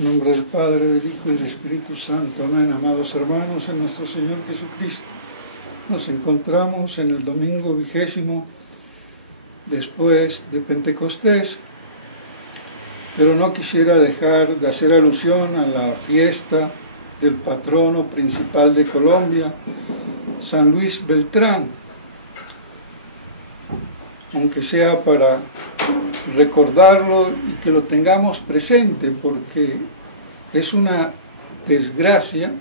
En nombre del Padre, del Hijo y del Espíritu Santo. Amén. Amados hermanos, en nuestro Señor Jesucristo, nos encontramos en el domingo 20 después de Pentecostés, pero no quisiera dejar de hacer alusión a la fiesta del patrono principal de Colombia, San Luis Beltrán, aunque sea para recordarlo y que lo tengamos presente, porque es una desgracia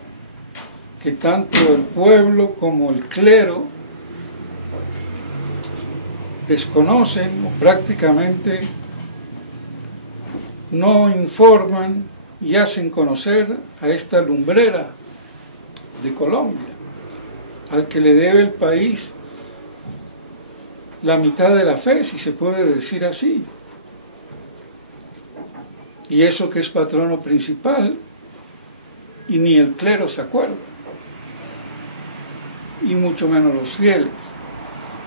que tanto el pueblo como el clero desconocen o prácticamente no informan y hacen conocer a esta lumbrera de Colombia, al que le debe el país la mitad de la fe, si se puede decir así. Y eso que es patrono principal, y ni el clero se acuerda, y mucho menos los fieles.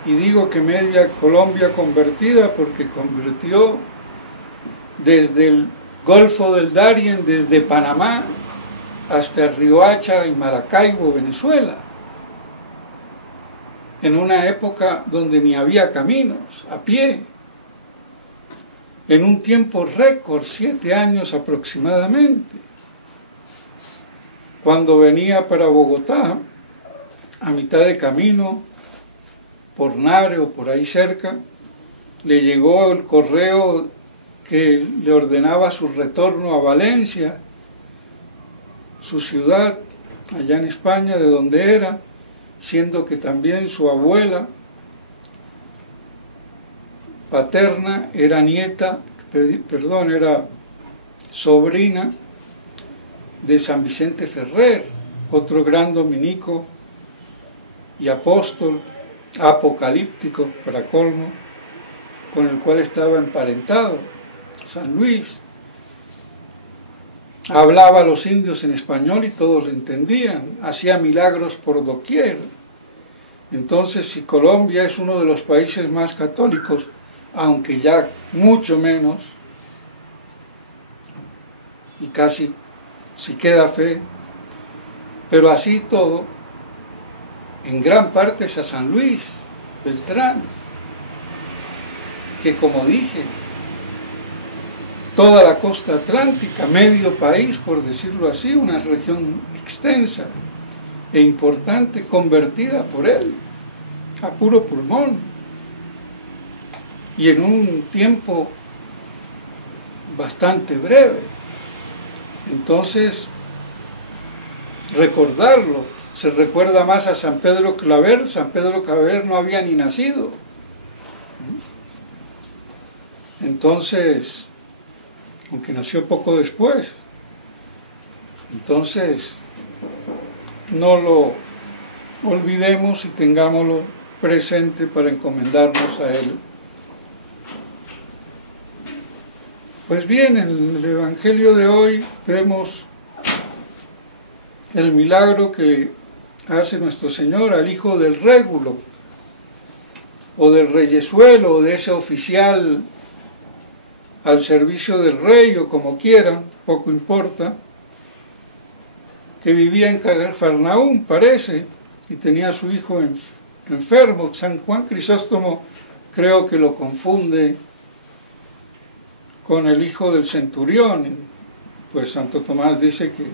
Y digo que media Colombia convertida, porque convirtió desde el Golfo del Darién, desde Panamá hasta Riohacha y Maracaibo, Venezuela, en una época donde ni había caminos, a pie, en un tiempo récord, 7 años aproximadamente. Cuando venía para Bogotá, a mitad de camino, por Nare o por ahí cerca, le llegó el correo que le ordenaba su retorno a Valencia, su ciudad, allá en España, de donde era, siendo que también su abuela paterna era era sobrina de San Vicente Ferrer, otro gran dominico y apóstol, apocalíptico para colmo, con el cual estaba emparentado, San Luis. Hablaba a los indios en español y todos le entendían, hacía milagros por doquier. Entonces, si Colombia es uno de los países más católicos, aunque ya mucho menos, y casi si queda fe, pero así todo, en gran parte es a San Luis Beltrán, que como dije, toda la costa atlántica, medio país, por decirlo así, una región extensa e importante, convertida por él, a puro pulmón, y en un tiempo bastante breve. Entonces, recordarlo, se recuerda más a San Pedro Claver. San Pedro Claver no había ni nacido. Entonces, aunque nació poco después, entonces no lo olvidemos y tengámoslo presente para encomendarnos a él. Pues bien, en el Evangelio de hoy vemos el milagro que hace nuestro Señor al hijo del régulo, o del reyezuelo, o de ese oficial al servicio del rey, o como quieran, poco importa, que vivía en Cafarnaúm, parece, y tenía a su hijo enfermo. San Juan Crisóstomo creo que lo confunde con el hijo del centurión, pues Santo Tomás dice que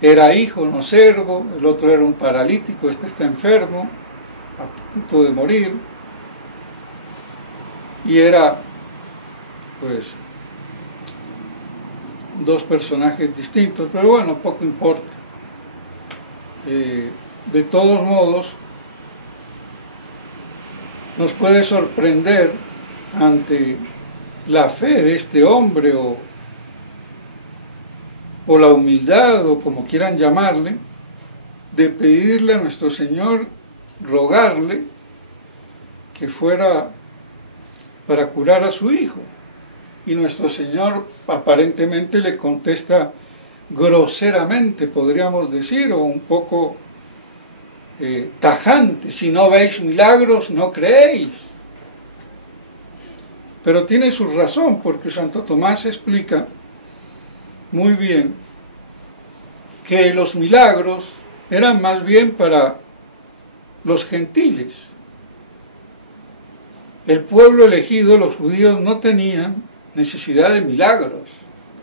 era hijo, no servo, el otro era un paralítico, este está enfermo, a punto de morir, y era, pues, dos personajes distintos, pero bueno, poco importa. De todos modos, nos puede sorprender ante la fe de este hombre, o la humildad, o como quieran llamarle, de pedirle a nuestro Señor, rogarle que fuera para curar a su hijo. Y nuestro Señor aparentemente le contesta groseramente, podríamos decir, o un poco tajante: si no veis milagros, no creéis. Pero tiene su razón, porque Santo Tomás explica muy bien que los milagros eran más bien para los gentiles. El pueblo elegido, los judíos, no tenían necesidad de milagros,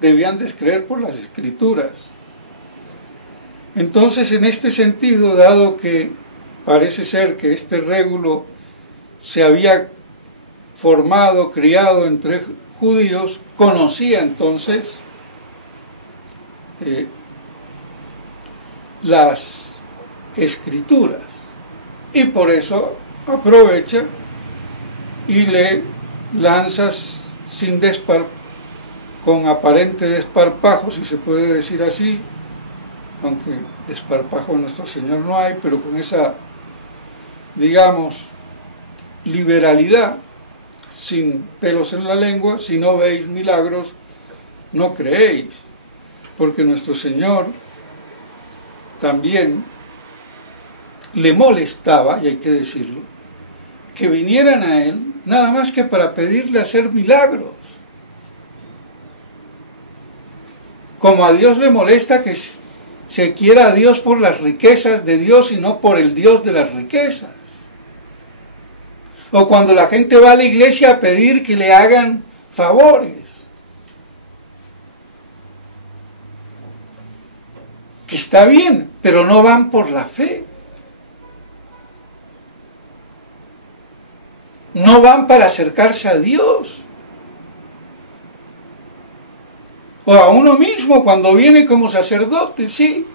debían de creer por las Escrituras. Entonces, en este sentido, dado que parece ser que este régulo se había formado, criado entre judíos, conocía entonces las Escrituras, y por eso aprovecha y le lanzas con aparente desparpajo, si se puede decir así, aunque desparpajo en nuestro Señor no hay, pero con esa, digamos, liberalidad, sin pelos en la lengua: si no veis milagros, no creéis. Porque nuestro Señor también le molestaba, y hay que decirlo, que vinieran a Él nada más que para pedirle hacer milagros. Como a Dios le molesta que se quiera a Dios por las riquezas de Dios y no por el Dios de las riquezas. O cuando la gente va a la iglesia a pedir que le hagan favores. Que está bien, pero no van por la fe. No van para acercarse a Dios. O a uno mismo cuando viene como sacerdote, sí.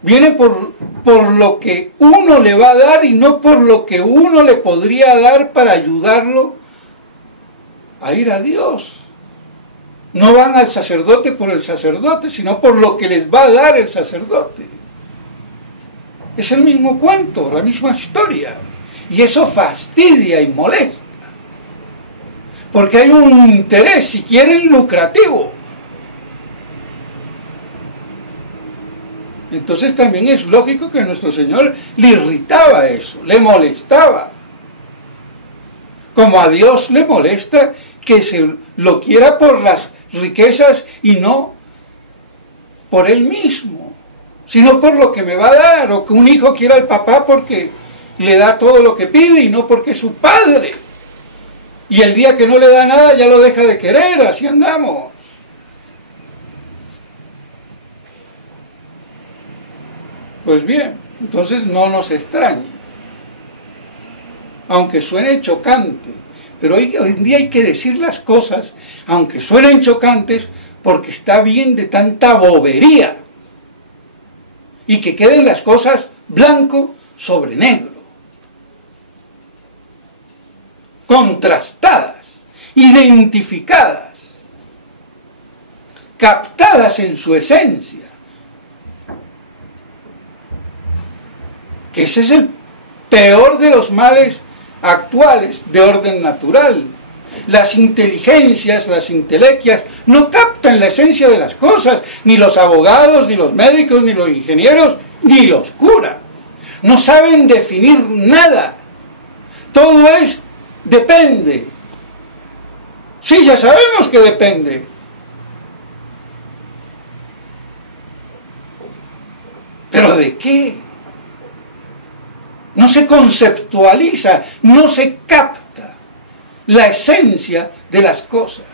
Viene por lo que uno le va a dar y no por lo que uno le podría dar para ayudarlo a ir a Dios. No van al sacerdote por el sacerdote, sino por lo que les va a dar el sacerdote. Es el mismo cuento, la misma historia. Y eso fastidia y molesta. Porque hay un interés, si quieren, lucrativo. Entonces también es lógico que a nuestro Señor le irritaba eso, le molestaba. Como a Dios le molesta que se lo quiera por las riquezas y no por Él mismo, sino por lo que me va a dar, o que un hijo quiera al papá porque le da todo lo que pide y no porque es su padre. Y el día que no le da nada ya lo deja de querer, así andamos. Pues bien, entonces no nos extrañe. Aunque suene chocante, pero hoy en día hay que decir las cosas, aunque suenen chocantes, porque está bien de tanta bobería. Y que queden las cosas blanco sobre negro. Contrastadas, identificadas, captadas en su esencia. Que ese es el peor de los males actuales de orden natural. Las inteligencias, las intelequias, no captan la esencia de las cosas, ni los abogados, ni los médicos, ni los ingenieros, ni los curas. No saben definir nada. Todo es depende. Sí, ya sabemos que depende. ¿Pero de qué? No se conceptualiza, no se capta la esencia de las cosas.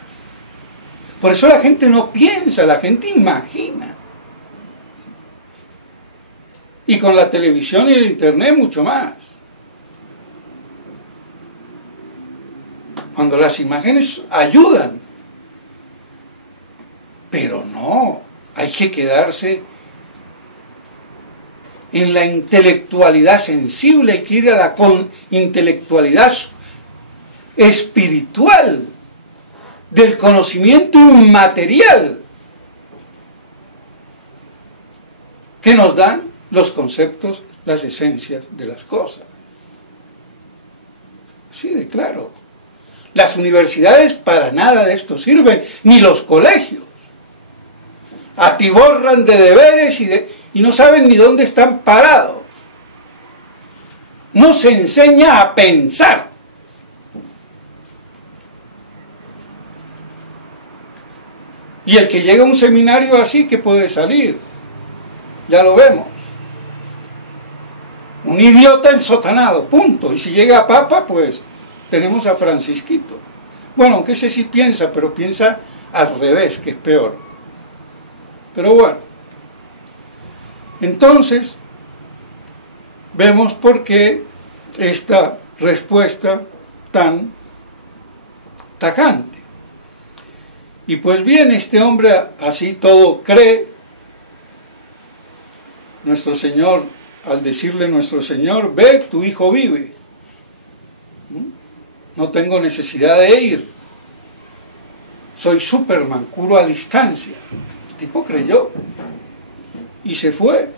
Por eso la gente no piensa, la gente imagina. Y con la televisión y el internet mucho más. Cuando las imágenes ayudan. Pero no, hay que quedarse en la intelectualidad sensible, hay que ir a la intelectualidad espiritual, del conocimiento inmaterial, que nos dan los conceptos, las esencias de las cosas. Así de claro. Las universidades para nada de esto sirven, ni los colegios. Atiborran de deberes y no saben ni dónde están parados. No se enseña a pensar. Y el que llega a un seminario así, ¿qué puede salir? Ya lo vemos. Un idiota ensotanado, punto. Y si llega a papa, pues tenemos a Francisquito. Bueno, aunque ese sí piensa, pero piensa al revés, que es peor. Pero bueno. Entonces, vemos por qué esta respuesta tan tajante. Y pues bien, este hombre así todo cree. Nuestro Señor, al decirle nuestro Señor, ve, tu hijo vive. No tengo necesidad de ir. Soy Superman, curo a distancia. El tipo creyó y se fue.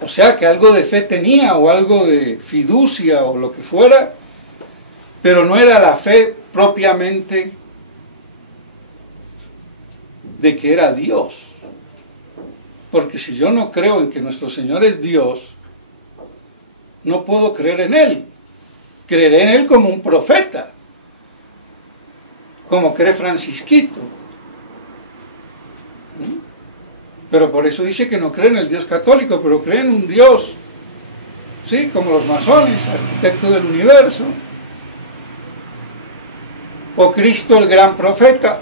O sea que algo de fe tenía, o algo de fiducia, o lo que fuera, pero no era la fe propiamente de que era Dios. Porque si yo no creo en que nuestro Señor es Dios, no puedo creer en Él. Creeré en Él como un profeta, como cree Francisquito. Pero por eso dice que no cree en el Dios católico, pero cree en un Dios, ¿sí? Como los masones, arquitecto del universo, o Cristo el gran profeta,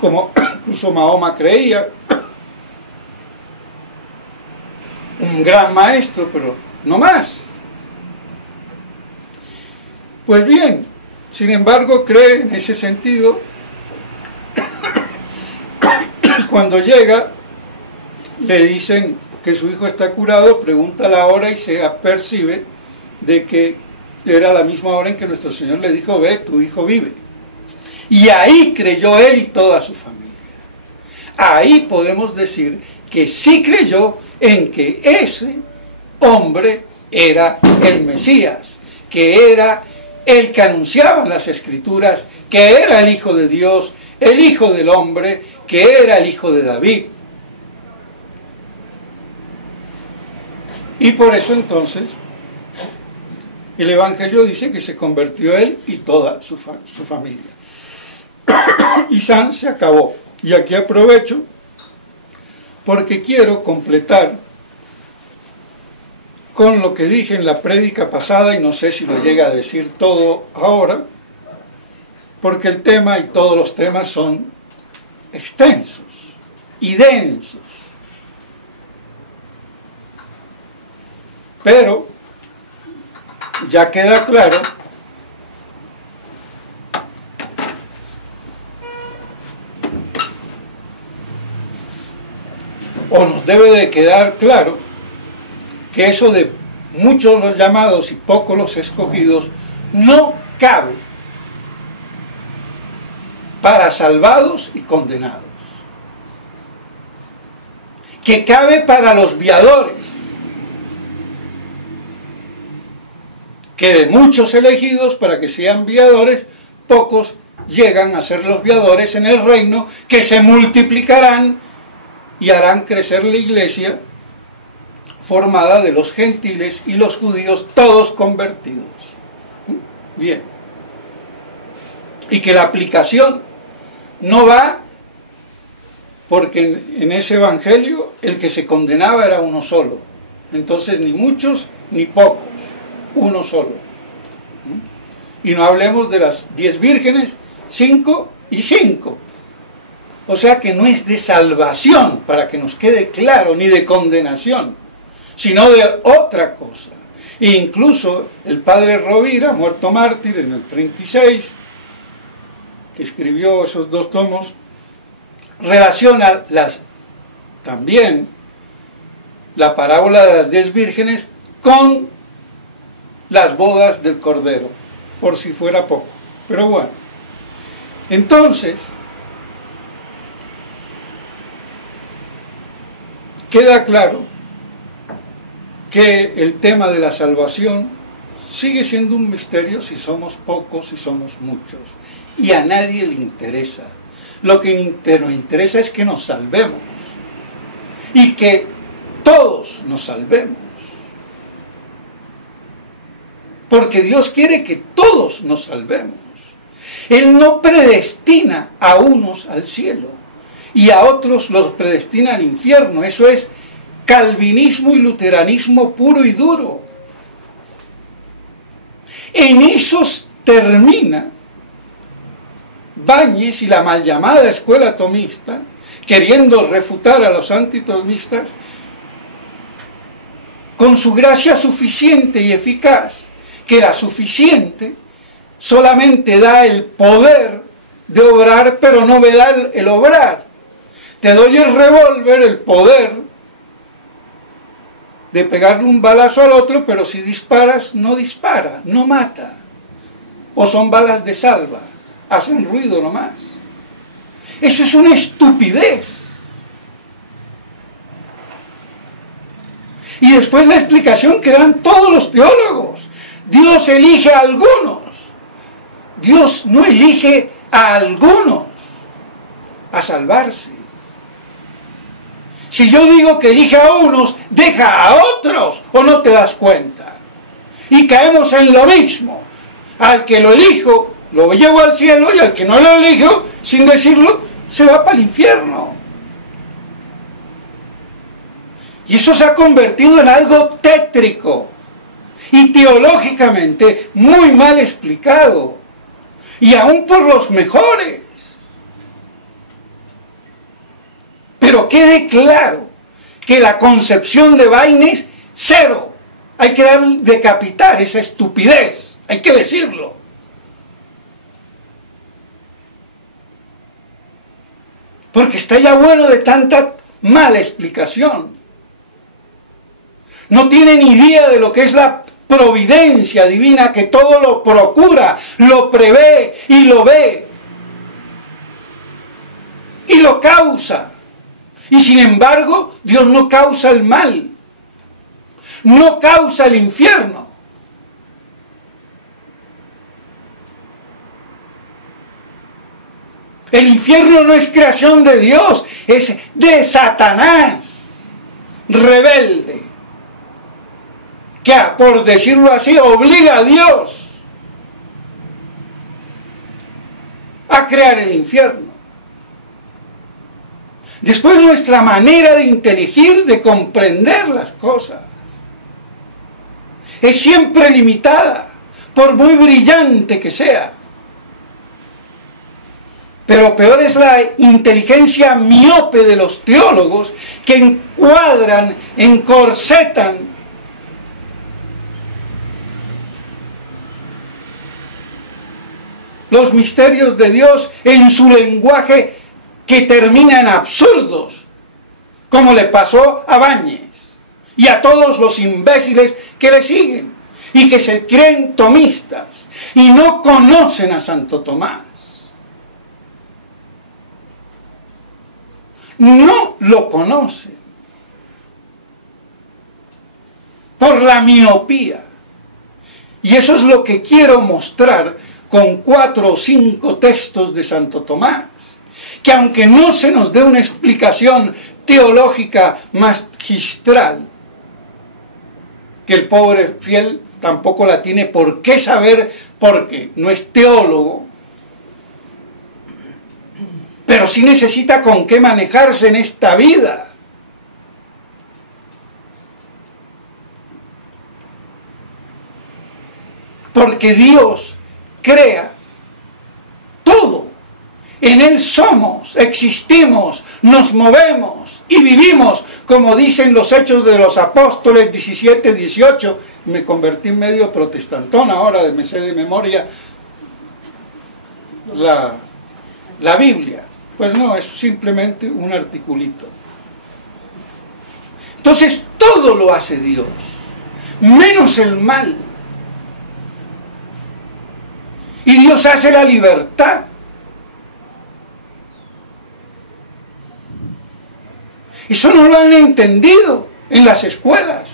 como incluso Mahoma creía, un gran maestro, pero no más. Pues bien, sin embargo cree en ese sentido. Cuando llega, le dicen que su hijo está curado, pregunta la hora y se apercibe de que era la misma hora en que nuestro Señor le dijo, ve, tu hijo vive. Y ahí creyó él y toda su familia. Ahí podemos decir que sí creyó en que ese hombre era el Mesías, que era el que anunciaba en las Escrituras, que era el Hijo de Dios, el Hijo del hombre, que era el Hijo de David. Y por eso entonces el Evangelio dice que se convirtió él y toda su familia. Y San se acabó. Y aquí aprovecho porque quiero completar con lo que dije en la prédica pasada, y no sé si lo llega a decir todo ahora, porque el tema y todos los temas son extensos y densos. Pero ya queda claro o nos debe de quedar claro que eso de muchos los llamados y pocos los escogidos no cabe para salvados y condenados, que cabe para los viadores, que de muchos elegidos para que sean viadores, pocos llegan a ser los viadores en el reino, que se multiplicarán y harán crecer la iglesia formada de los gentiles y los judíos, todos convertidos. Bien. Y que la aplicación no va porque en ese evangelio el que se condenaba era uno solo. Entonces ni muchos ni pocos, uno solo. Y no hablemos de las 10 vírgenes, 5 y 5. O sea que no es de salvación, para que nos quede claro, ni de condenación, sino de otra cosa. E incluso el padre Rovira, muerto mártir en el 36, que escribió esos 2 tomos, relaciona también la parábola de las 10 vírgenes con las bodas del Cordero, por si fuera poco. Pero bueno, entonces queda claro que el tema de la salvación sigue siendo un misterio si somos pocos, si somos muchos, y a nadie le interesa. Lo que nos interesa es que nos salvemos y que todos nos salvemos, porque Dios quiere que todos nos salvemos. Él no predestina a unos al cielo y a otros los predestina al infierno. Eso es calvinismo y luteranismo puro y duro. En esos termina Báñez y la mal llamada escuela tomista, queriendo refutar a los antitomistas, con su gracia suficiente y eficaz, que la suficiente solamente da el poder de obrar, pero no me da el obrar. Te doy el revólver, el poder de pegarle un balazo al otro, pero si disparas, no dispara, no mata. O son balas de salva, hacen ruido nomás. Eso es una estupidez. Y después la explicación que dan todos los teólogos. Dios elige a algunos. Dios no elige a algunos a salvarse. Si yo digo que elige a unos, deja a otros, ¿o no te das cuenta? Y caemos en lo mismo. Al que lo elijo, lo llevo al cielo, y al que no lo elijo, sin decirlo, se va para el infierno. Y eso se ha convertido en algo tétrico y teológicamente muy mal explicado, y aún por los mejores. Pero quede claro que la concepción de Báñez, cero. Hay que decapitar esa estupidez, hay que decirlo. Porque está ya bueno de tanta mala explicación. No tiene ni idea de lo que es la providencia divina, que todo lo procura, lo prevé y lo ve. Y lo causa. Y sin embargo, Dios no causa el mal. No causa el infierno. El infierno no es creación de Dios, es de Satanás, rebelde, que, por decirlo así, obliga a Dios a crear el infierno. Después, nuestra manera de inteligir, de comprender las cosas, es siempre limitada, por muy brillante que sea. Pero peor es la inteligencia miope de los teólogos, que encuadran, encorsetan los misterios de Dios en su lenguaje, que termina en absurdos, como le pasó a Báñez y a todos los imbéciles que le siguen y que se creen tomistas y no conocen a Santo Tomás. No lo conocen por la miopía. Y eso es lo que quiero mostrar con 4 o 5 textos de Santo Tomás, que aunque no se nos dé una explicación teológica magistral, que el pobre fiel tampoco la tiene por qué saber, porque no es teólogo, pero sí necesita con qué manejarse en esta vida. Porque Dios crea todo. En Él somos, existimos, nos movemos y vivimos, como dicen los Hechos de los Apóstoles 17, 18. Me convertí en medio protestantón ahora, me sé de memoria la Biblia. Pues no, es simplemente un articulito. Entonces todo lo hace Dios, menos el mal. Y Dios hace la libertad. Eso no lo han entendido en las escuelas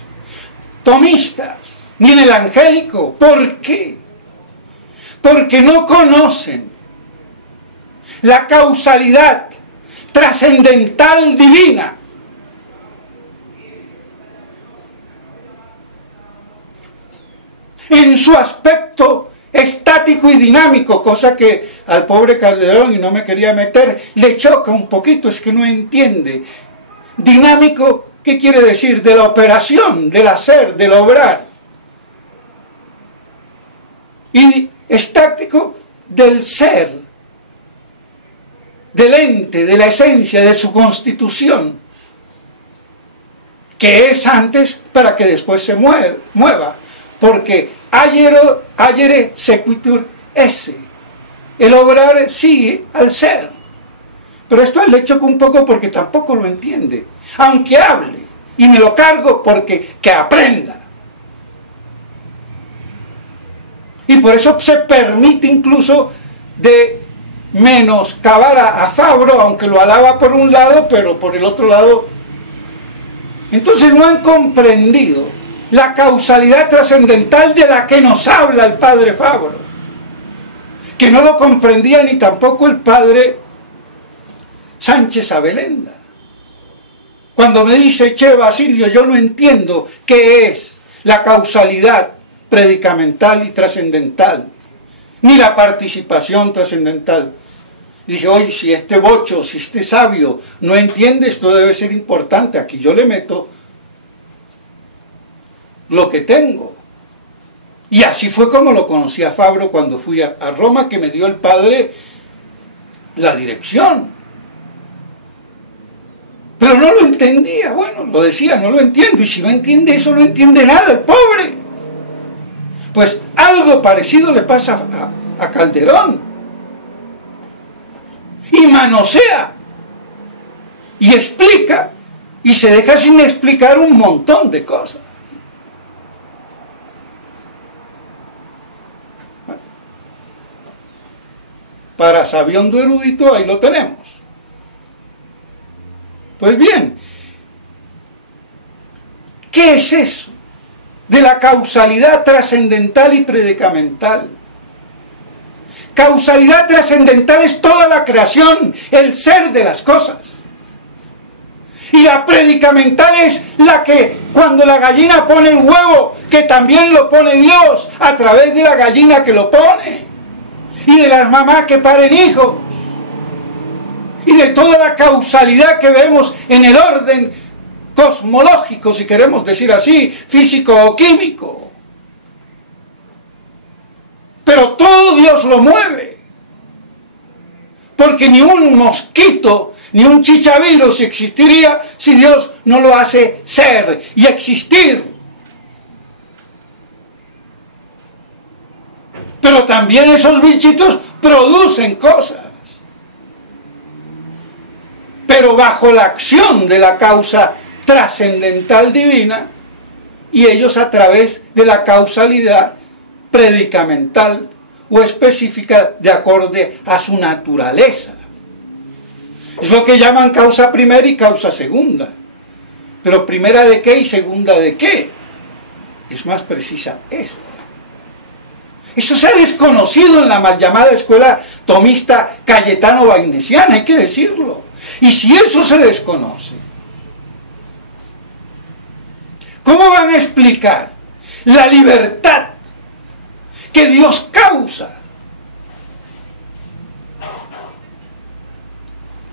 tomistas, ni en el angélico. ¿Por qué? Porque no conocen la causalidad trascendental divina. En su aspecto estático y dinámico, cosa que al pobre Calderón, y no me quería meter, le choca un poquito, es que no entiende. Dinámico, ¿qué quiere decir? De la operación, del hacer, del obrar. Y estático, del ser, del ente, de la esencia, de su constitución, que es antes para que después se mueva. Porque agere sequitur esse. El obrar sigue al ser. Pero esto le choca un poco porque tampoco lo entiende. Aunque hable. Y me lo cargo porque que aprenda. Y por eso se permite incluso de menoscabar a Fabro, aunque lo alaba por un lado, pero por el otro lado. Entonces no han comprendido la causalidad trascendental de la que nos habla el padre Fabro, que no lo comprendía ni tampoco el padre Sánchez Abelenda. Cuando me dice, che Basilio, yo no entiendo qué es la causalidad predicamental y trascendental, ni la participación trascendental. Y dije, oye, si este bocho, si este sabio no entiende, esto debe ser importante, aquí yo le meto lo que tengo. Y así fue como lo conocí a Fabro cuando fui a Roma, que me dio el padre la dirección. Pero no lo entendía, bueno, lo decía, no lo entiendo, y si no entiende eso, no entiende nada, el pobre. Pues algo parecido le pasa a Calderón. Y manosea, y explica, y se deja sin explicar un montón de cosas. Para sabiondo erudito, ahí lo tenemos. Pues bien, ¿qué es eso de la causalidad trascendental y predicamental? Causalidad trascendental es toda la creación, el ser de las cosas. Y la predicamental es la que cuando la gallina pone el huevo, que también lo pone Dios a través de la gallina que lo pone. Y de las mamás que paren hijos. Y de toda la causalidad que vemos en el orden cosmológico, si queremos decir así, físico o químico. Pero todo Dios lo mueve. Porque ni un mosquito, ni un chichavirus existiría si Dios no lo hace ser y existir. Pero también esos bichitos producen cosas. Pero bajo la acción de la causa trascendental divina, y ellos a través de la causalidad predicamental o específica de acorde a su naturaleza. Es lo que llaman causa primera y causa segunda. Pero primera de qué y segunda de qué. Es más precisa esta. Eso se ha desconocido en la mal llamada escuela tomista cayetano-bainesiana, hay que decirlo. Y si eso se desconoce, ¿cómo van a explicar la libertad que Dios causa?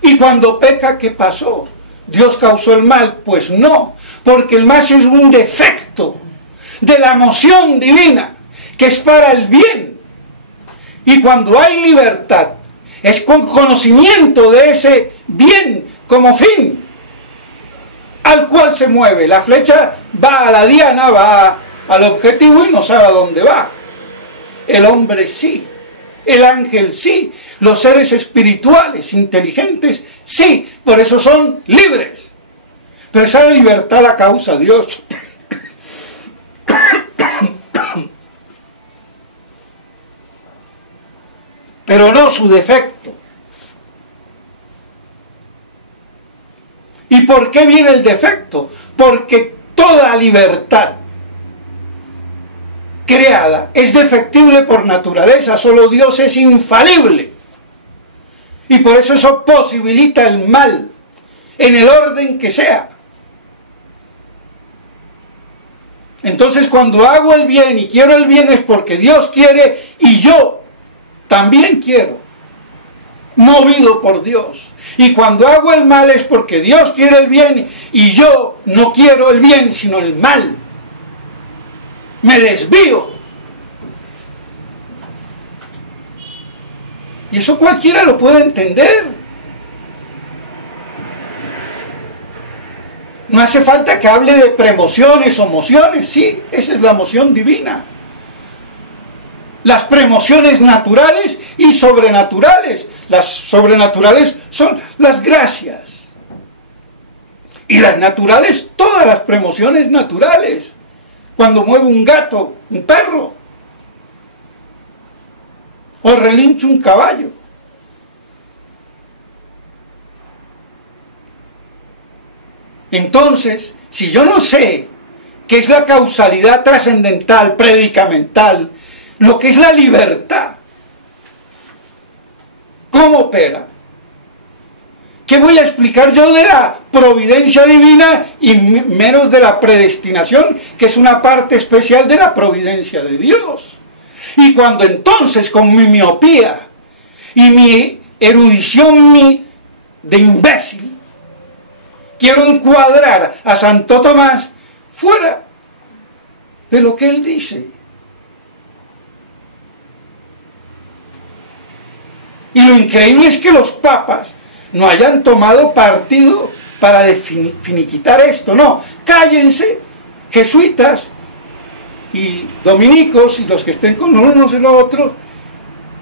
Y cuando peca, ¿qué pasó? ¿Dios causó el mal? Pues no, porque el mal es un defecto de la moción divina, que es para el bien. Y cuando hay libertad, es con conocimiento de ese bien como fin al cual se mueve. La flecha va a la diana, va al objetivo y no sabe a dónde va. El hombre sí, el ángel sí, los seres espirituales, inteligentes sí, por eso son libres. Pero esa libertad la causa Dios. Pero no su defecto. ¿Y por qué viene el defecto? Porque toda libertad creada es defectible por naturaleza, solo Dios es infalible. Y por eso posibilita el mal, en el orden que sea. Entonces cuando hago el bien y quiero el bien es porque Dios quiere y yo también quiero, movido por Dios. Y cuando hago el mal es porque Dios quiere el bien y yo no quiero el bien sino el mal. Me desvío. Y eso cualquiera lo puede entender. No hace falta que hable de premociones o mociones. Sí, esa es la moción divina. Las premociones naturales y sobrenaturales. Las sobrenaturales son las gracias. Y las naturales, todas las premociones naturales. Cuando mueve un gato, un perro. O relincha un caballo. Entonces, si yo no sé qué es la causalidad trascendental, predicamental, lo que es la libertad, ¿cómo opera? ¿Qué voy a explicar yo de la providencia divina y menos de la predestinación, que es una parte especial de la providencia de Dios? Y cuando entonces con mi miopía y mi erudición de imbécil, quiero encuadrar a Santo Tomás fuera de lo que él dice. Y lo increíble es que los papas no hayan tomado partido para finiquitar esto. No, cállense, jesuitas y dominicos y los que estén con unos y los otros,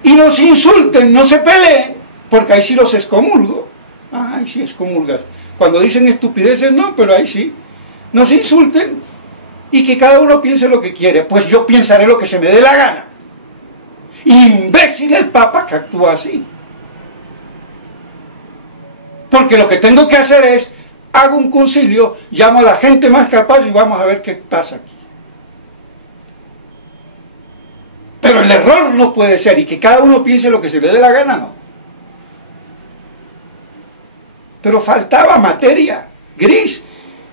y nos insulten, no se peleen, porque ahí sí los excomulgo. Ahí sí excomulgas. Cuando dicen estupideces no, pero ahí sí. Nos insulten y que cada uno piense lo que quiere. Pues yo pensaré lo que se me dé la gana. Imbécil el Papa que actúa así. Porque lo que tengo que hacer es, hago un concilio, llamo a la gente más capaz y vamos a ver qué pasa aquí. Pero el error no puede ser, y que cada uno piense lo que se le dé la gana, no. Pero faltaba materia gris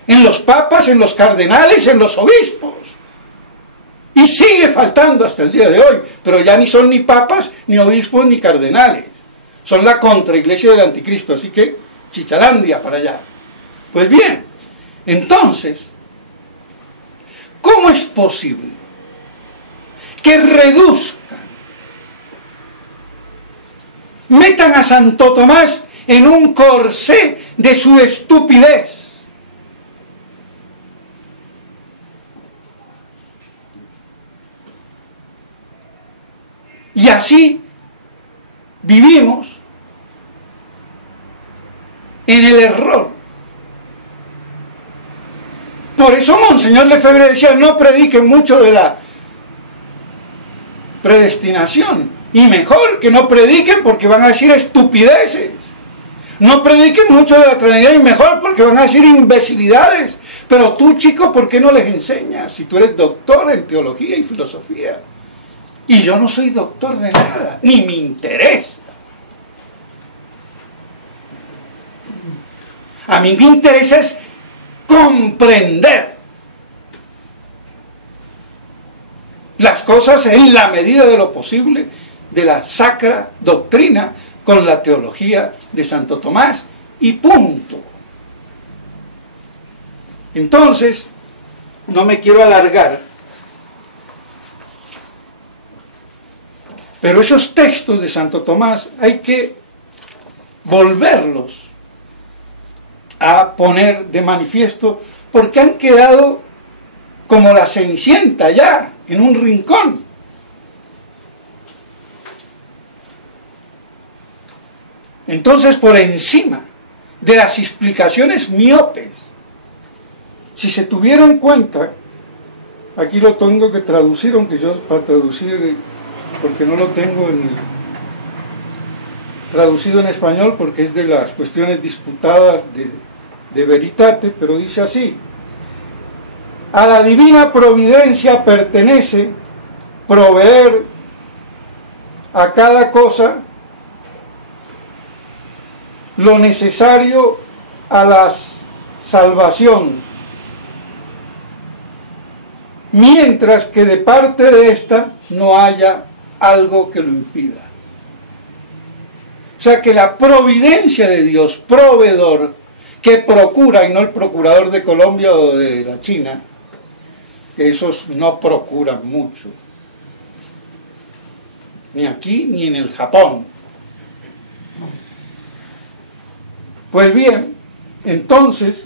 en los papas, en los cardenales, en los obispos. Y sigue faltando hasta el día de hoy, pero ya ni son ni papas, ni obispos, ni cardenales. Son la contraiglesia del anticristo, así que chichalandia para allá. Pues bien, entonces, ¿cómo es posible que reduzcan, metan a Santo Tomás en un corsé de su estupidez? Y así vivimos en el error. Por eso Monseñor Lefebvre decía, no prediquen mucho de la predestinación, y mejor que no prediquen porque van a decir estupideces. No prediquen mucho de la Trinidad, y mejor porque van a decir imbecilidades. Pero tú, chico, ¿por qué no les enseñas si tú eres doctor en teología y filosofía? Y yo no soy doctor de nada, ni me interesa. A mí me interesa es comprender las cosas en la medida de lo posible de la sacra doctrina con la teología de Santo Tomás, y punto. Entonces, no me quiero alargar, pero esos textos de Santo Tomás hay que volverlos a poner de manifiesto, porque han quedado como la Cenicienta ya, en un rincón. Entonces, por encima de las explicaciones miopes, si se tuviera en cuenta, aquí lo tengo que traducir, aunque yo para traducir, porque no lo tengo traducido en español, porque es de las cuestiones disputadas de Veritate, pero dice así: a la divina providencia pertenece proveer a cada cosa lo necesario a la salvación, mientras que de parte de ésta no haya algo que lo impida. O sea que la providencia de Dios, proveedor, que procura, y no el procurador de Colombia o de la China, que esos no procuran mucho, ni aquí ni en el Japón. Pues bien, entonces,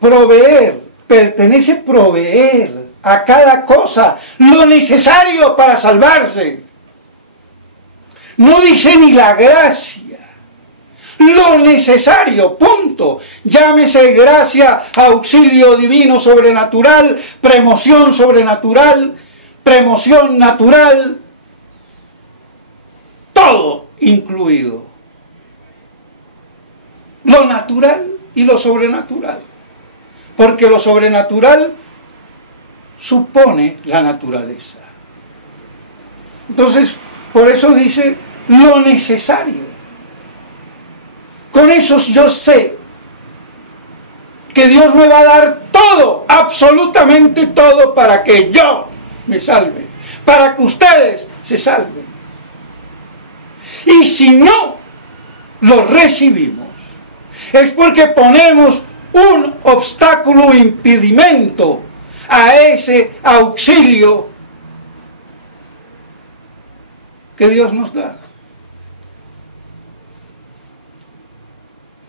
proveer, pertenece proveer a cada cosa lo necesario para salvarse. No dice ni la gracia, lo necesario, punto. Llámese gracia, auxilio divino sobrenatural, premoción sobrenatural, premoción natural, todo incluido. Lo natural y lo sobrenatural. Porque lo sobrenatural supone la naturaleza. Entonces, por eso dice lo necesario. Con eso yo sé que Dios me va a dar todo, absolutamente todo, para que yo me salve, para que ustedes se salven. Y si no lo recibimos, es porque ponemos un obstáculo, impedimento a ese auxilio que Dios nos da.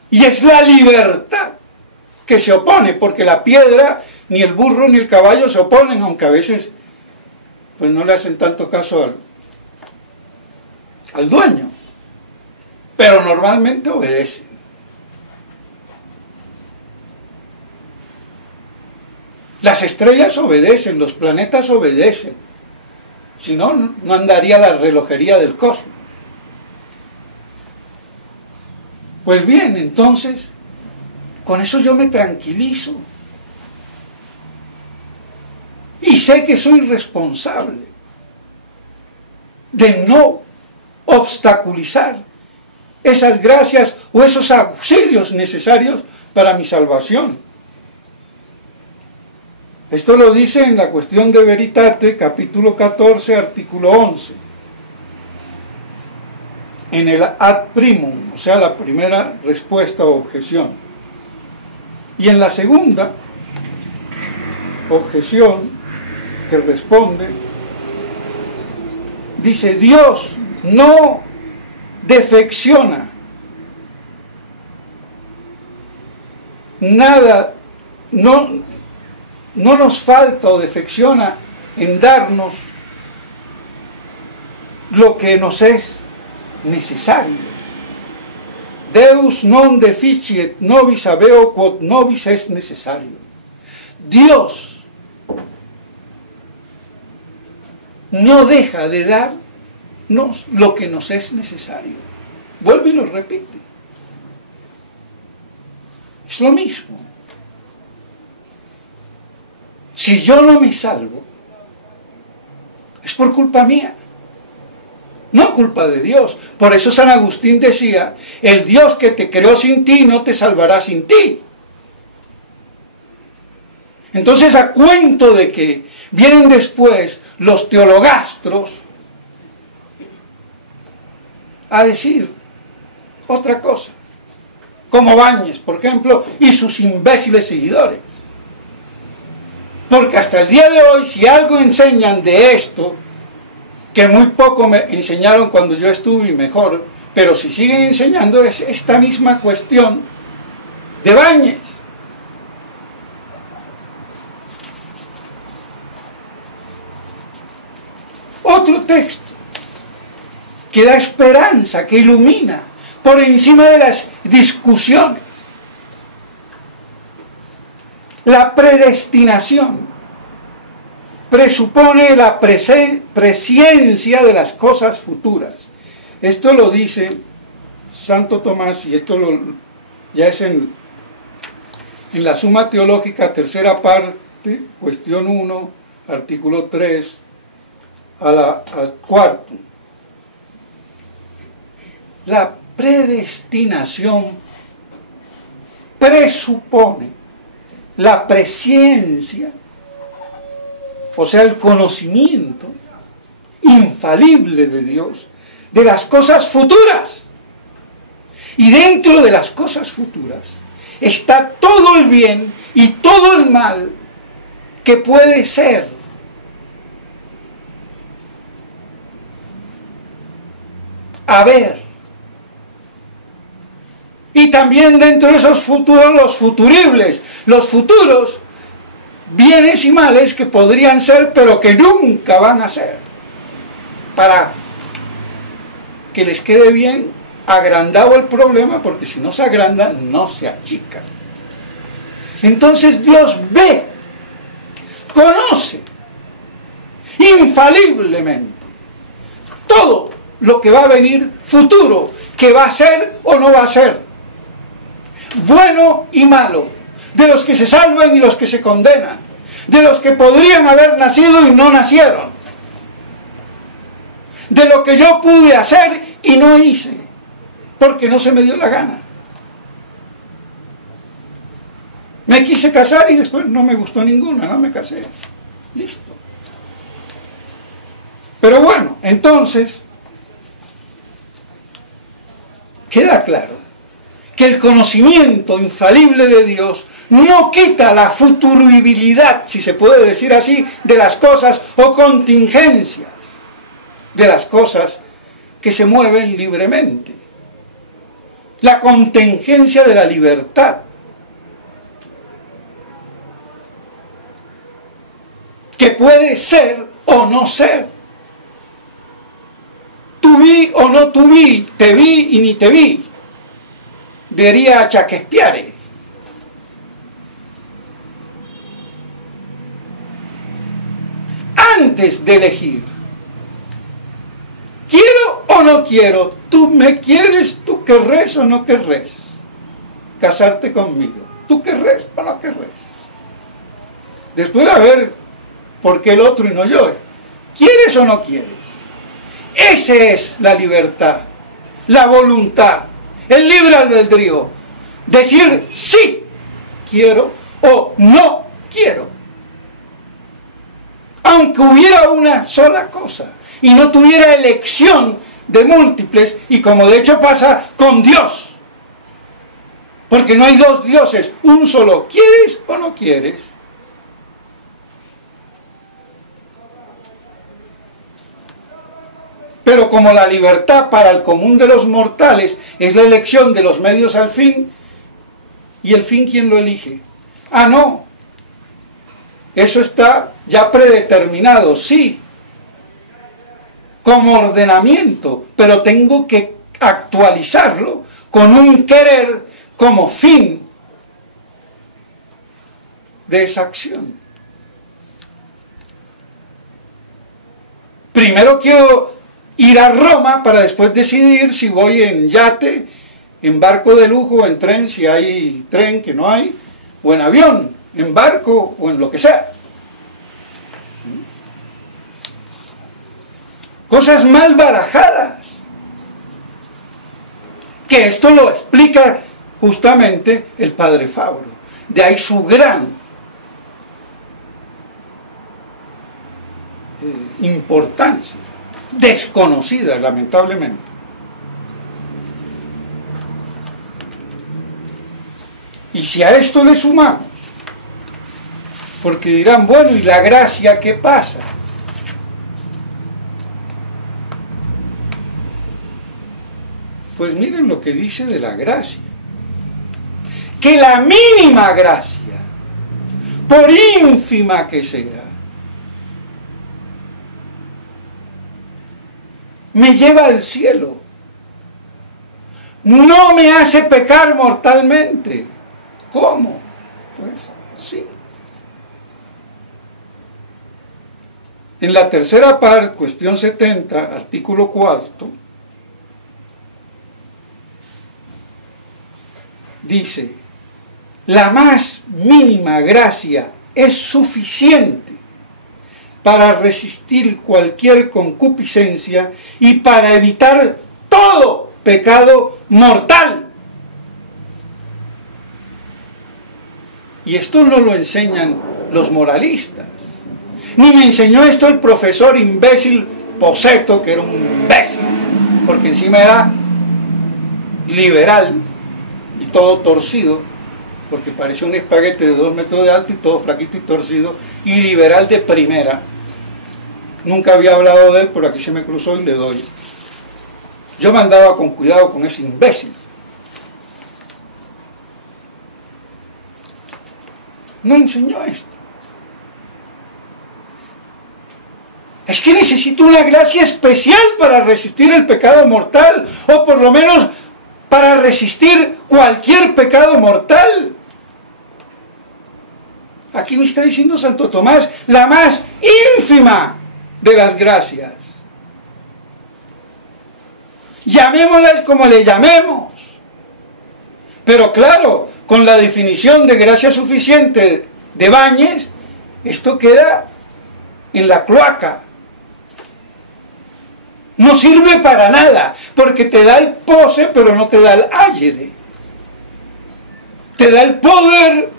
Y es la libertad que se opone, porque la piedra, ni el burro ni el caballo se oponen, aunque a veces pues no le hacen tanto caso al dueño, pero normalmente obedecen. Las estrellas obedecen, los planetas obedecen, si no, no andaría la relojería del cosmos. Pues bien, entonces, con eso yo me tranquilizo. Y sé que soy responsable de no obstaculizar esas gracias o esos auxilios necesarios para mi salvación. Esto lo dice en la Cuestión de Veritate, capítulo 14, artículo 11. En el ad primum, o sea, la primera respuesta o objeción. Y en la segunda objeción que responde, dice: Dios no defecciona nada, no nos falta o defecciona en darnos lo que nos es necesario. Deus non deficiet nobis habeo quod nobis es necesario. Dios no deja de darnos lo que nos es necesario. Vuelve y lo repite. Es lo mismo. Si yo no me salvo, es por culpa mía, no culpa de Dios. Por eso San Agustín decía: el Dios que te creó sin ti no te salvará sin ti. Entonces, a cuento de que vienen después los teologastros a decir otra cosa, como Báñez, por ejemplo, y sus imbéciles seguidores. Porque hasta el día de hoy, si algo enseñan de esto, que muy poco me enseñaron cuando yo estuve y mejor, pero si siguen enseñando, es esta misma cuestión de Báñez. Otro texto que da esperanza, que ilumina por encima de las discusiones. La predestinación presupone la presciencia de las cosas futuras. Esto lo dice Santo Tomás, y esto ya es en la Suma Teológica, tercera parte, cuestión 1, artículo 3, al cuarto. La predestinación presupone la presciencia o sea, el conocimiento infalible de Dios, de las cosas futuras. Y dentro de las cosas futuras está todo el bien y todo el mal que puede ser. Haber. Y también dentro de esos futuros los futuribles, los futuros bienes y males que podrían ser pero que nunca van a ser. Para que les quede bien agrandado el problema, porque si no se agranda, no se achica. Entonces Dios ve, conoce, infaliblemente, todo lo que va a venir futuro, que va a ser o no va a ser, bueno y malo, de los que se salvan y los que se condenan, de los que podrían haber nacido y no nacieron, de lo que yo pude hacer y no hice, porque no se me dio la gana. Me quise casar y después no me gustó ninguna, no me casé. Listo. Pero bueno, entonces, queda claro que el conocimiento infalible de Dios no quita la futuribilidad, si se puede decir así, de las cosas o contingencias de las cosas que se mueven libremente. La contingencia de la libertad, que puede ser o no ser. Tu vi o no tu vi, te vi y ni te vi, diría Shakespeare. Antes de elegir, quiero o no quiero, tú me quieres, tú querrás o no querrás casarte conmigo, tú querrás o no querrás. Después a ver por qué el otro y no yo, ¿quieres o no quieres? Esa es la libertad, la voluntad, el libre albedrío, decir sí quiero o no quiero, aunque hubiera una sola cosa y no tuviera elección de múltiples, y como de hecho pasa con Dios, porque no hay dos dioses, un solo. ¿Quieres o no quieres? Pero como la libertad para el común de los mortales es la elección de los medios al fin, ¿y el fin quién lo elige? Ah, no, eso está ya predeterminado, sí, como ordenamiento, pero tengo que actualizarlo con un querer como fin de esa acción. Primero quiero ir a Roma para después decidir si voy en yate, en barco de lujo, en tren, si hay tren, que no hay, o en avión, en barco o en lo que sea. Cosas mal barajadas. Que esto lo explica justamente el padre Fabro. De ahí su gran importancia, desconocida lamentablemente. Y si a esto le sumamos, porque dirán, bueno, ¿y la gracia qué pasa? Pues miren lo que dice de la gracia. Que la mínima gracia, por ínfima que sea, me lleva al cielo. No me hace pecar mortalmente. ¿Cómo? Pues sí. En la tercera parte, cuestión 70, artículo 4, dice, la más mínima gracia es suficiente para resistir cualquier concupiscencia y para evitar todo pecado mortal. Y esto no lo enseñan los moralistas. Ni me enseñó esto el profesor imbécil Poseto, que era un imbécil, porque encima era liberal y todo torcido, porque parecía un espaguete de 2 metros de alto y todo flaquito y torcido, y liberal de primera. Nunca había hablado de él, pero aquí se me cruzó y le doy. Yo me andaba con cuidado con ese imbécil. No enseñó esto. Es que necesito una gracia especial para resistir el pecado mortal, o por lo menos para resistir cualquier pecado mortal. Aquí me está diciendo Santo Tomás, la más ínfima de las gracias. Llamémoslas como le llamemos. Pero claro, con la definición de gracia suficiente de Báñez, esto queda en la cloaca. No sirve para nada, porque te da el pose, pero no te da el ayede. Te da el poder,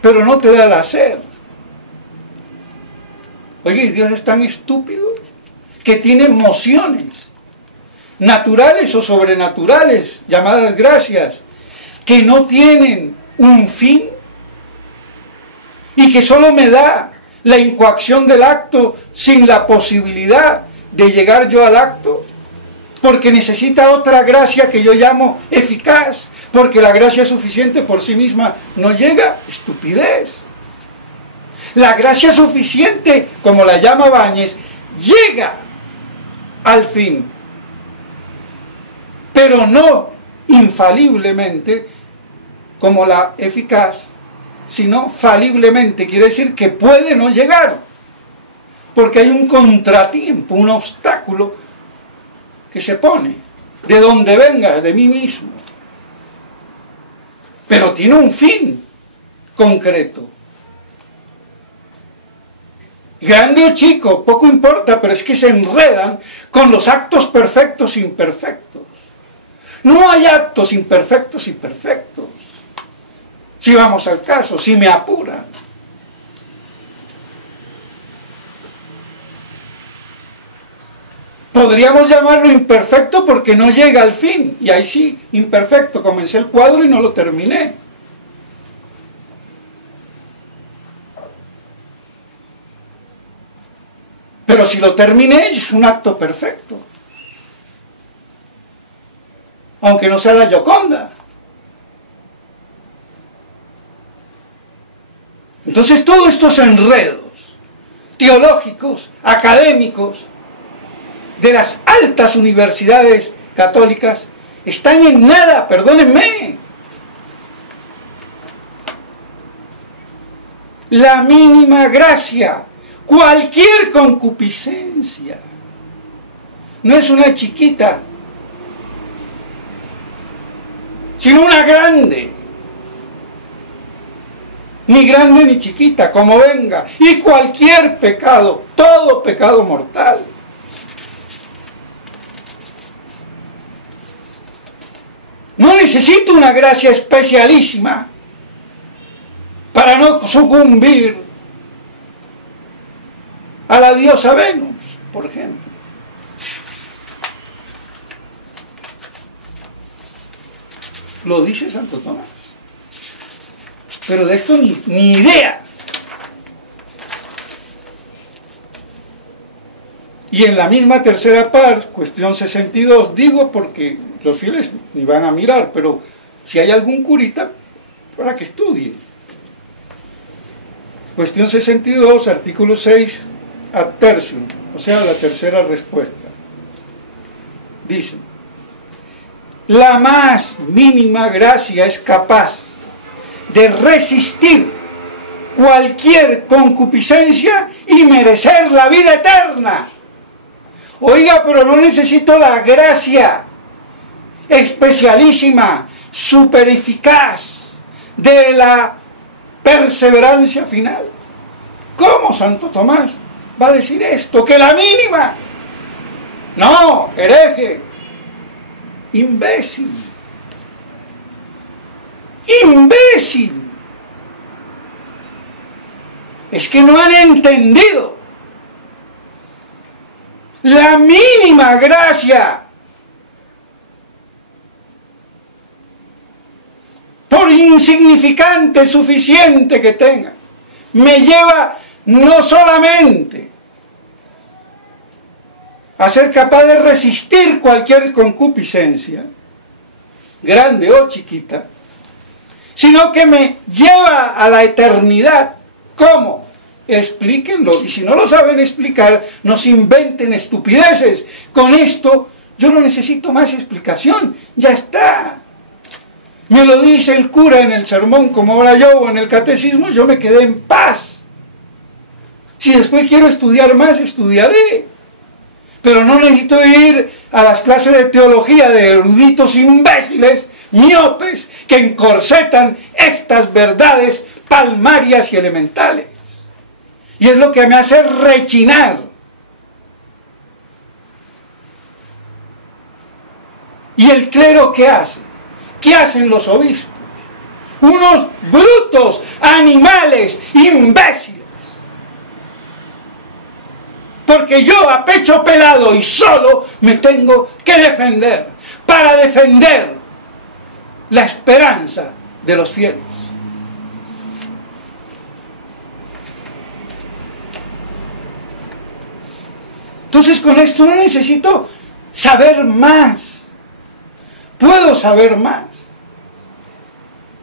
pero no te da el hacer. Oye, Dios es tan estúpido que tiene emociones naturales o sobrenaturales, llamadas gracias, que no tienen un fin y que solo me da la incoacción del acto sin la posibilidad de llegar yo al acto, porque necesita otra gracia que yo llamo eficaz, porque la gracia suficiente por sí misma no llega. Estupidez. La gracia suficiente, como la llama Báñez, llega al fin, pero no infaliblemente como la eficaz, sino faliblemente. Quiere decir que puede no llegar, porque hay un contratiempo, un obstáculo que se pone, de donde venga, de mí mismo. Pero tiene un fin concreto. Grande o chico, poco importa, pero es que se enredan con los actos perfectos e imperfectos. No hay actos imperfectos y perfectos. Si vamos al caso, si me apuran. Podríamos llamarlo imperfecto porque no llega al fin. Y ahí sí, imperfecto. Comencé el cuadro y no lo terminé. Pero si lo terminé, es un acto perfecto. Aunque no sea la Gioconda. Entonces todos estos enredos teológicos, académicos, de las altas universidades católicas, están en nada, perdónenme. La mínima gracia, cualquier concupiscencia, no es una chiquita, sino una grande. Ni grande ni chiquita, como venga. Y cualquier pecado, todo pecado mortal. No necesito una gracia especialísima para no sucumbir a la diosa Venus, por ejemplo. Lo dice Santo Tomás. Pero de esto ni idea. Y en la misma tercera parte, cuestión 62, digo porque los fieles ni van a mirar, pero si hay algún curita, para que estudie. Cuestión 62, artículo 6, ad tertium, o sea, la tercera respuesta. Dice: la más mínima gracia es capaz de resistir cualquier concupiscencia y merecer la vida eterna. Oiga, pero no necesito la gracia especialísima, super eficaz de la perseverancia final. ¿Cómo Santo Tomás va a decir esto? Que la mínima. No, hereje, imbécil. Imbécil. es que no han entendido la mínima gracia, por insignificante, suficiente que tenga, me lleva no solamente a ser capaz de resistir cualquier concupiscencia, grande o chiquita, sino que me lleva a la eternidad. ¿Cómo? Explíquenlo. Y si no lo saben explicar, no se inventen estupideces. Con esto yo no necesito más explicación. Ya está. Me lo dice el cura en el sermón, como ahora yo, o en el catecismo, yo me quedé en paz. Si después quiero estudiar más, estudiaré. Pero no necesito ir a las clases de teología de eruditos imbéciles, miopes, que encorsetan estas verdades palmarias y elementales. Y es lo que me hace rechinar. ¿Y el clero qué hace? ¿Qué hacen los obispos? Unos brutos, animales, imbéciles. Porque yo a pecho pelado y solo me tengo que defender, para defender la esperanza de los fieles. Entonces con esto no necesito saber más. Puedo saber más.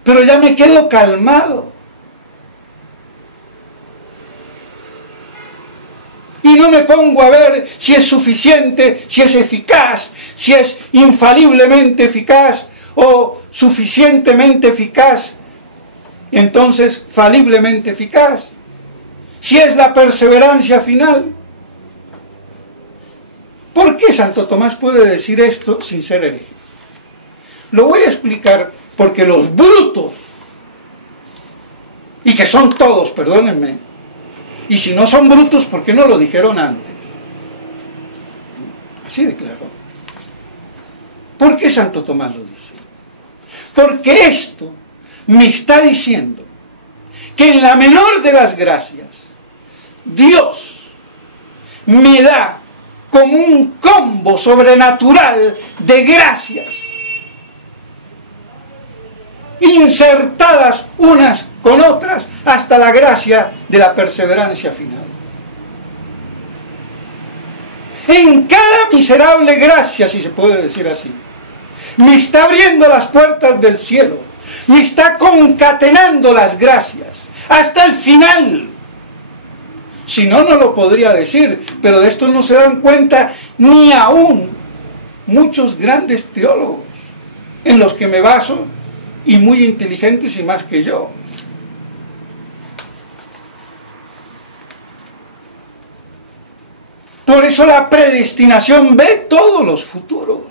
Pero ya me quedo calmado. Y no me pongo a ver si es suficiente, si es eficaz, si es infaliblemente eficaz o suficientemente eficaz. Y entonces, faliblemente eficaz. Si es la perseverancia final. ¿Por qué Santo Tomás puede decir esto sin ser hereje? Lo voy a explicar porque los brutos, y que son todos, perdónenme, y si no son brutos, ¿por qué no lo dijeron antes? Así de claro. ¿Por qué Santo Tomás lo dice? Porque esto me está diciendo que en la menor de las gracias, Dios me da como un combo sobrenatural de gracias, insertadas unas con otras hasta la gracia de la perseverancia final. En cada miserable gracia, si se puede decir así, me está abriendo las puertas del cielo, me está concatenando las gracias hasta el final. Si no, no lo podría decir, pero de esto no se dan cuenta ni aún muchos grandes teólogos en los que me baso, y muy inteligentes y más que yo. Por eso la predestinación ve todos los futuros,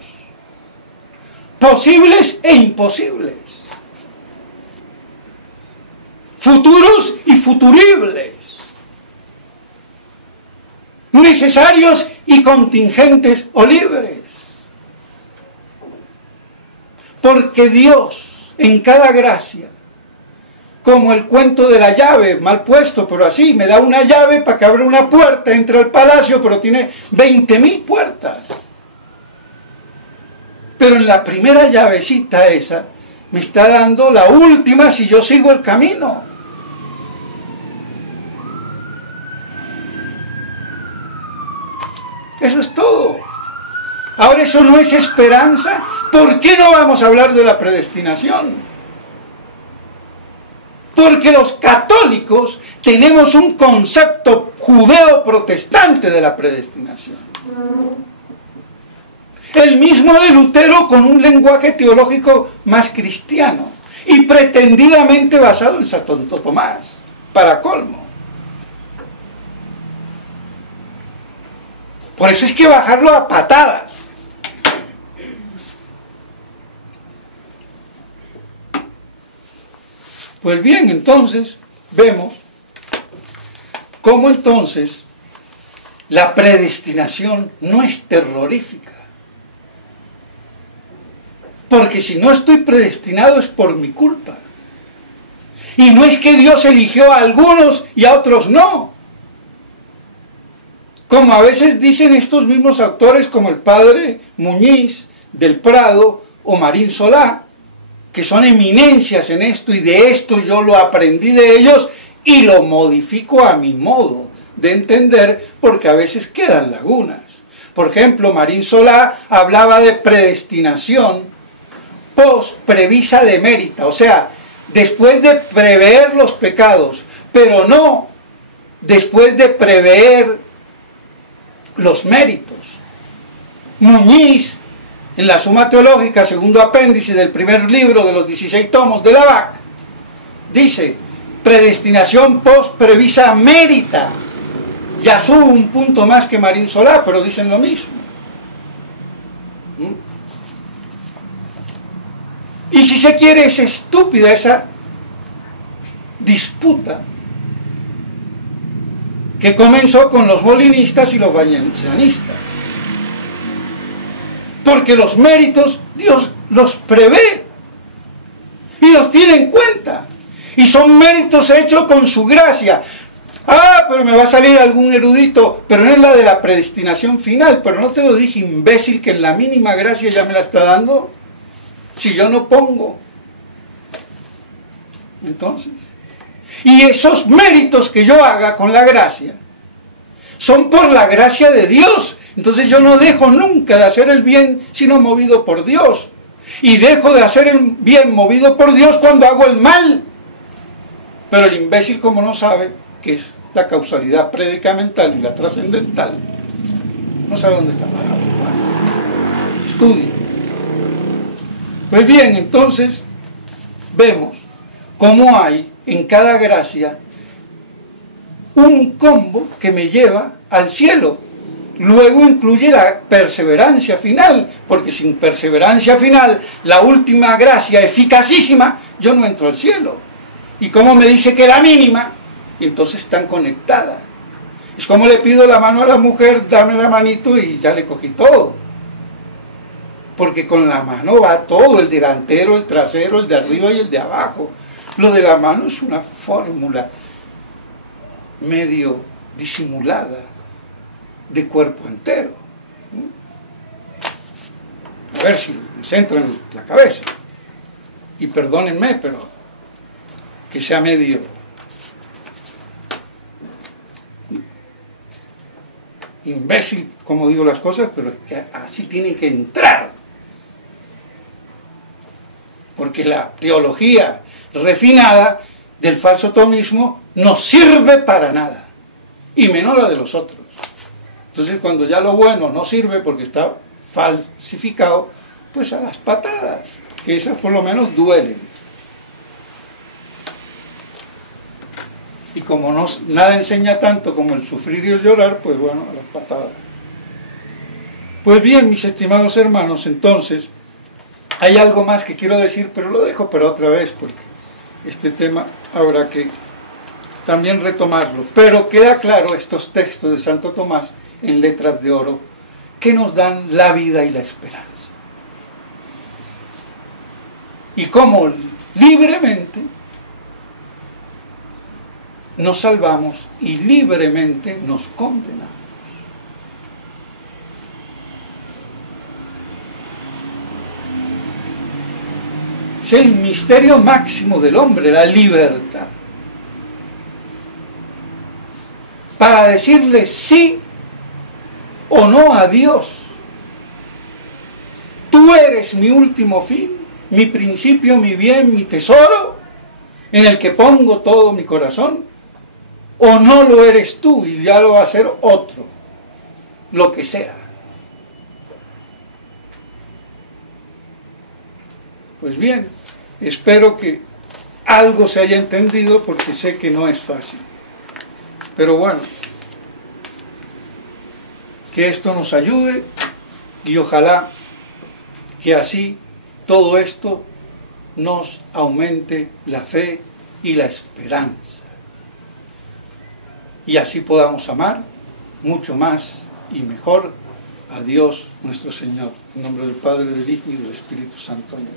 posibles e imposibles, futuros y futuribles, necesarios y contingentes o libres. Porque Dios, en cada gracia, como el cuento de la llave, mal puesto, pero así, me da una llave para que abra una puerta, entre al palacio, pero tiene 20.000 puertas. Pero en la primera llavecita esa, me está dando la última si yo sigo el camino. Eso es todo. Ahora, ¿eso no es esperanza? ¿Por qué no vamos a hablar de la predestinación? Porque los católicos tenemos un concepto judeo-protestante de la predestinación. El mismo de Lutero, con un lenguaje teológico más cristiano y pretendidamente basado en Santo Tomás, para colmo. Por eso es que bajarlo a patadas. Pues bien, entonces vemos cómo entonces la predestinación no es terrorífica. Porque si no estoy predestinado es por mi culpa. Y no es que Dios eligió a algunos y a otros no. Como a veces dicen estos mismos autores, como el padre Muñiz del Prado o Marín Solá, que son eminencias en esto, y de esto yo lo aprendí de ellos y lo modifico a mi modo de entender, porque a veces quedan lagunas. Por ejemplo, Marín Solá hablaba de predestinación post previsa de mérita, o sea, después de prever los pecados, pero no después de prever los méritos. Muñiz, en la Suma Teológica, segundo apéndice del primer libro de los 16 tomos de la BAC, dice, predestinación post previsa mérita. Ya sube un punto más que Marín Solá, pero dicen lo mismo. Y si se quiere, es estúpida esa disputa que comenzó con los molinistas y los valencianistas. Porque los méritos Dios los prevé y los tiene en cuenta. Y son méritos hechos con su gracia. Ah, pero me va a salir algún erudito, pero no es la de la predestinación final. Pero no te lo dije, imbécil, que en la mínima gracia ya me la está dando. Si yo no pongo. Entonces, y esos méritos que yo haga con la gracia son por la gracia de Dios. Entonces yo no dejo nunca de hacer el bien sino movido por Dios. Y dejo de hacer el bien movido por Dios cuando hago el mal. Pero el imbécil, como no sabe que es la causalidad predicamental y la trascendental, no sabe dónde está parado. Estudia. Pues bien, entonces vemos cómo hay en cada gracia un combo que me lleva al cielo. Luego incluye la perseverancia final, porque sin perseverancia final, la última gracia eficacísima, yo no entro al cielo. Y como me dice que la mínima, y entonces están conectadas. Es como le pido la mano a la mujer, dame la manito y ya le cogí todo. Porque con la mano va todo, el delantero, el trasero, el de arriba y el de abajo. Lo de la mano es una fórmula medio disimulada de cuerpo entero. A ver si me entra en la cabeza. Y perdónenme, pero que sea medio imbécil como digo las cosas, pero es que así tiene que entrar. Porque la teología refinada del falso tomismo no sirve para nada, y menos la de los otros. Entonces, cuando ya lo bueno no sirve porque está falsificado, pues a las patadas, que esas por lo menos duelen. Y como no, nada enseña tanto como el sufrir y el llorar, pues bueno, a las patadas. Pues bien, mis estimados hermanos, entonces, hay algo más que quiero decir, pero lo dejo para otra vez, porque este tema habrá que también retomarlo. Pero queda claro estos textos de Santo Tomás en letras de oro que nos dan la vida y la esperanza. Y cómo libremente nos salvamos y libremente nos condenamos. Es el misterio máximo del hombre, la libertad. Para decirle sí o no a Dios. Tú eres mi último fin, mi principio, mi bien, mi tesoro, en el que pongo todo mi corazón. O no lo eres tú y ya lo va a hacer otro, lo que sea. Pues bien, espero que algo se haya entendido, porque sé que no es fácil. Pero bueno, que esto nos ayude y ojalá que así todo esto nos aumente la fe y la esperanza. Y así podamos amar mucho más y mejor a Dios nuestro Señor. En nombre del Padre, del Hijo y del Espíritu Santo. Amén.